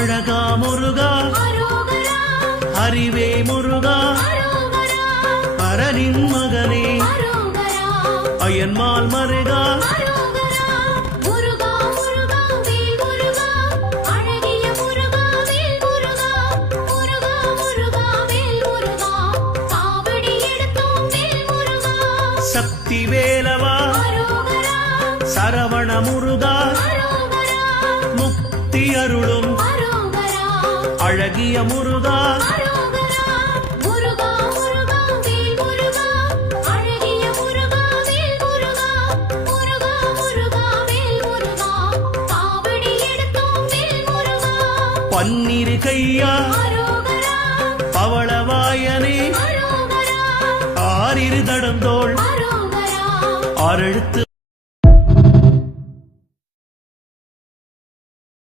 அழகா முருகா அறிவே முருகா பரனின் மகனே அயன்மால் மருகா சக்தி வேலவா சரவண முருகா முக்தி அருளும் அழகிய முருகா பன்னிரு கையா பவளவாயனே ஆறிரு தடந்தோள் ஆறெழுத்து